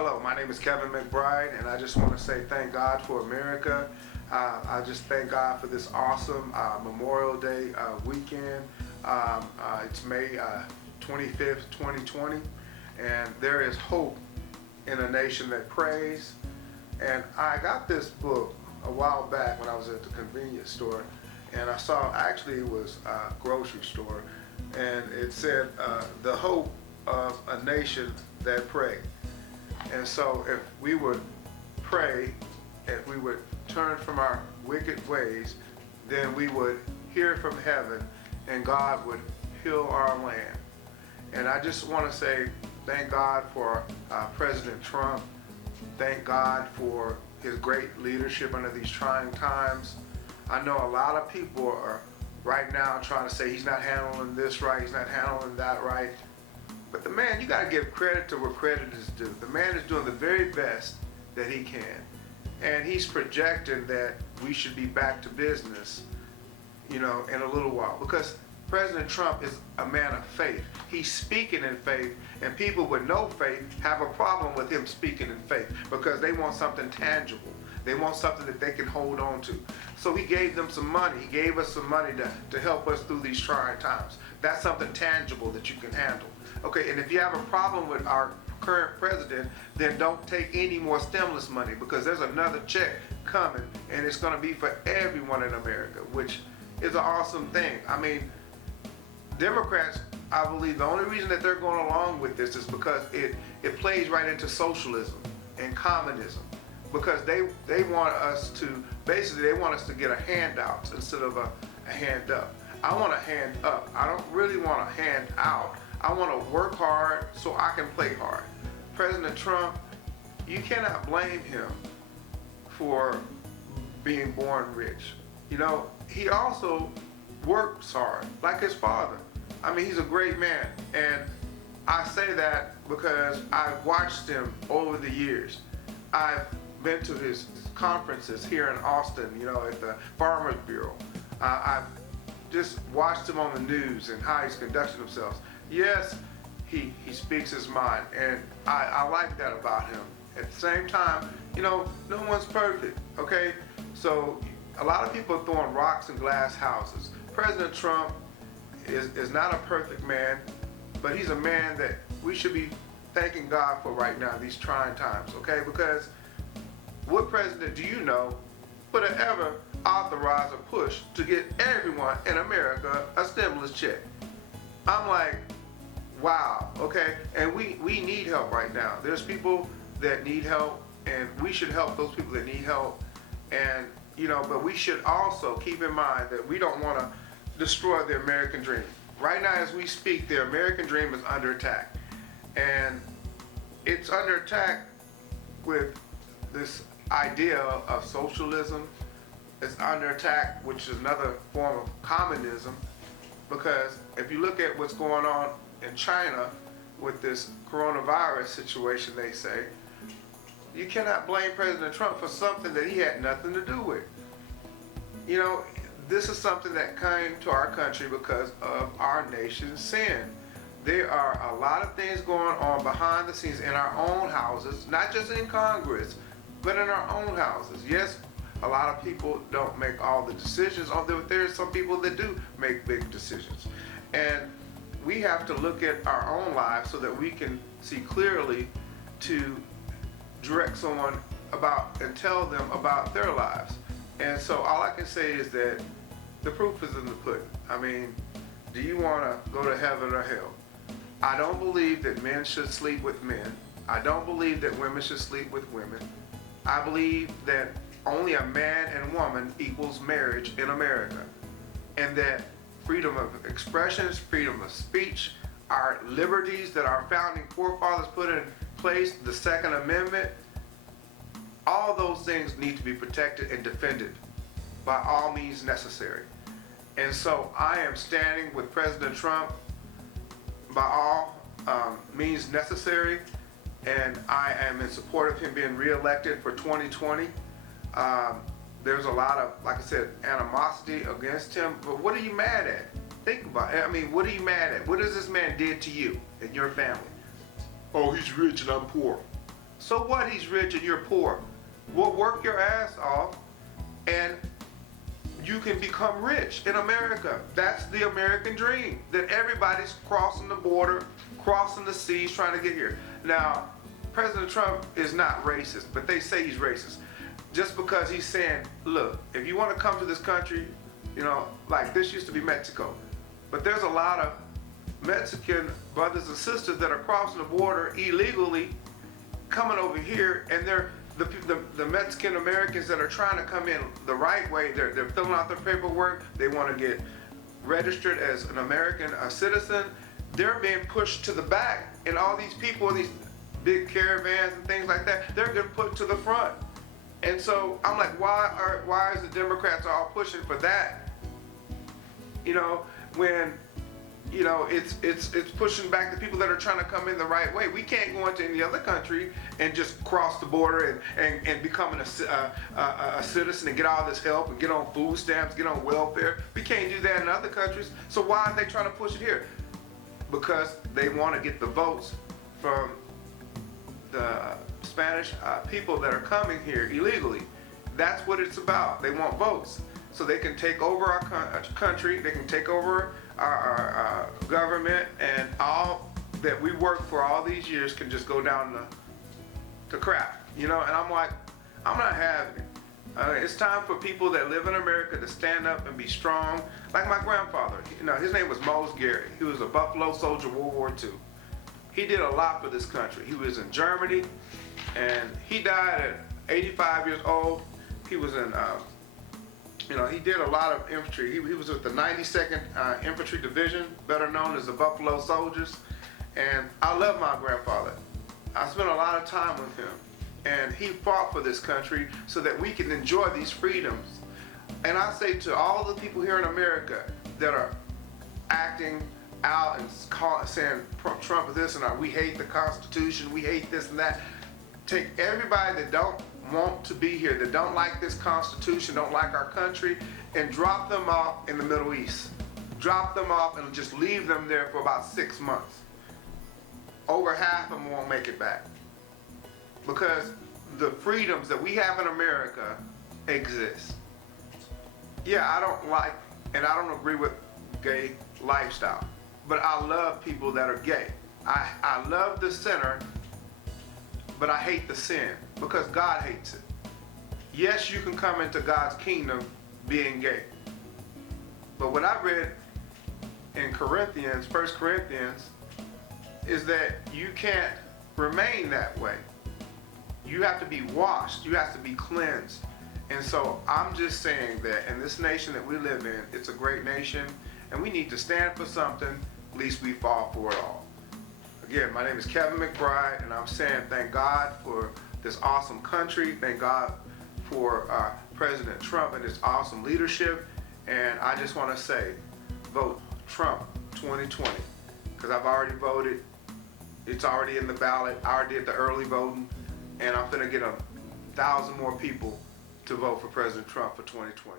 Hello, my name is Kevin McBride, and I just want to say thank God for America. I just thank God for this awesome Memorial Day weekend. It's May 25th, 2020, and there is hope in a nation that prays. And I got this book a while back when I was at the convenience store, and I saw, actually it was a grocery store, and it said the hope of a nation that prays. And so if we would pray, if we would turn from our wicked ways, then we would hear from heaven and God would heal our land. And I just want to say thank God for President Trump. Thank God for his great leadership under these trying times. I know a lot of people are right now trying to say he's not handling this right, he's not handling that right. But the man, you got to give credit to where credit is due. The man is doing the very best that he can. And he's projecting that we should be back to business, in a little while. Because President Trump is a man of faith. He's speaking in faith, and people with no faith have a problem with him speaking in faith because they want something tangible. They want something that they can hold on to. So he gave them some money. He gave us some money to help us through these trying times. That's something tangible that you can handle. Okay, and if you have a problem with our current president, then don't take any more stimulus money because there's another check coming and it's going to be for everyone in America, which is an awesome thing. I mean, Democrats, I believe the only reason that they're going along with this is because it plays right into socialism and communism, because they want us to, basically they want us to get a handout instead of a hand up. I want a hand up. I don't really want a hand out. I want to work hard so I can play hard. President Trump, you cannot blame him for being born rich. He also works hard, like his father. I mean, he's a great man. And I say that because I've watched him over the years. I've been to his conferences here in Austin, at the Farmers Bureau. I've just watched him on the news and how he's conducting himself. Yes, he speaks his mind, and I like that about him. At the same time, no one's perfect, okay? So a lot of people are throwing rocks in glass houses. President Trump is not a perfect man, but he's a man that we should be thanking God for right now, these trying times, okay? Because what president do you know would have ever authorized or pushed to get everyone in America a stimulus check? I'm like, wow, okay? And we need help right now. There's people that need help, and we should help those people that need help. And, but we should also keep in mind that we don't want to destroy the American dream. Right now, as we speak, the American dream is under attack. And it's under attack with this idea of socialism. It's under attack, which is another form of communism. Because if you look at what's going on in China with this coronavirus situation, they say, you cannot blame President Trump for something that he had nothing to do with. This is something that came to our country because of our nation's sin. There are a lot of things going on behind the scenes in our own houses, not just in Congress, but in our own houses. Yes, a lot of people don't make all the decisions, although there are some people that do make big decisions. And we have to look at our own lives so that we can see clearly to direct someone about and tell them about their lives. And so all I can say is that the proof is in the pudding. I mean, do you want to go to heaven or hell? I don't believe that men should sleep with men. I don't believe that women should sleep with women. I believe that only a man and woman equals marriage in America. And that freedom of expression, freedom of speech, our liberties that our founding forefathers put in place, the Second Amendment, all those things need to be protected and defended by all means necessary. And so I am standing with President Trump by all means necessary, and I am in support of him being reelected for 2020. There's a lot of, like I said, animosity against him, but what are you mad at? Think about it. I mean, what are you mad at? What has this man did to you and your family? Oh, he's rich and I'm poor. So what? He's rich and you're poor. Well, work your ass off and you can become rich in America. That's the American dream, that everybody's crossing the border, crossing the seas, trying to get here. Now, President Trump is not racist, but they say he's racist. Just because he's saying, look, if you want to come to this country, you know, like this used to be Mexico, but there's a lot of Mexican brothers and sisters that are crossing the border illegally, coming over here, and they're the Mexican Americans that are trying to come in the right way. They're filling out their paperwork. They want to get registered as an American citizen. They're being pushed to the back, and all these people, these big caravans and things like that, they're getting put to the front. And so I'm like, why is the Democrats all pushing for that? You know, when you know, it's pushing back the people that are trying to come in the right way. We can't go into any other country and just cross the border and becoming a citizen and get all this help and get on food stamps, get on welfare. We can't do that in other countries. So why are they trying to push it here? Because they want to get the votes from the Spanish people that are coming here illegally. That's what it's about. They want votes so they can take over our country. They can take over our government, and all that we worked for all these years can just go down to crap, you know. And I'm like, I'm not having it. It's time for people that live in America to stand up and be strong. Like my grandfather, you know, his name was Mose Gary. He was a Buffalo Soldier, World War II. He did a lot for this country. He was in Germany, and he died at 85 years old. He was in you know, he did a lot of infantry. He was with the 92nd Infantry Division, better known as the Buffalo Soldiers. And I love my grandfather. I spent a lot of time with him. And he fought for this country so that we can enjoy these freedoms. And I say to all the people here in America that are acting out and saying Trump is this and we hate the Constitution, we hate this and that, take everybody that don't want to be here, that don't like this Constitution, don't like our country, and drop them off in the Middle East. Drop them off and just leave them there for about 6 months. Over half of them won't make it back. Because the freedoms that we have in America exist. Yeah, I don't like and I don't agree with gay lifestyle, but I love people that are gay. I love the sinner, but I hate the sin because God hates it. Yes, you can come into God's kingdom being gay. But what I read in Corinthians, 1 Corinthians, is that you can't remain that way. You have to be washed. You have to be cleansed. And so I'm just saying that in this nation that we live in, it's a great nation, and we need to stand for something, lest we fall for it all. Again, my name is Kevin McBride, and I'm saying thank God for this awesome country. Thank God for President Trump and his awesome leadership. And I just want to say, vote Trump 2020, because I've already voted. It's already in the ballot. I already did the early voting, and I'm going to get 1,000 more people to vote for President Trump for 2020.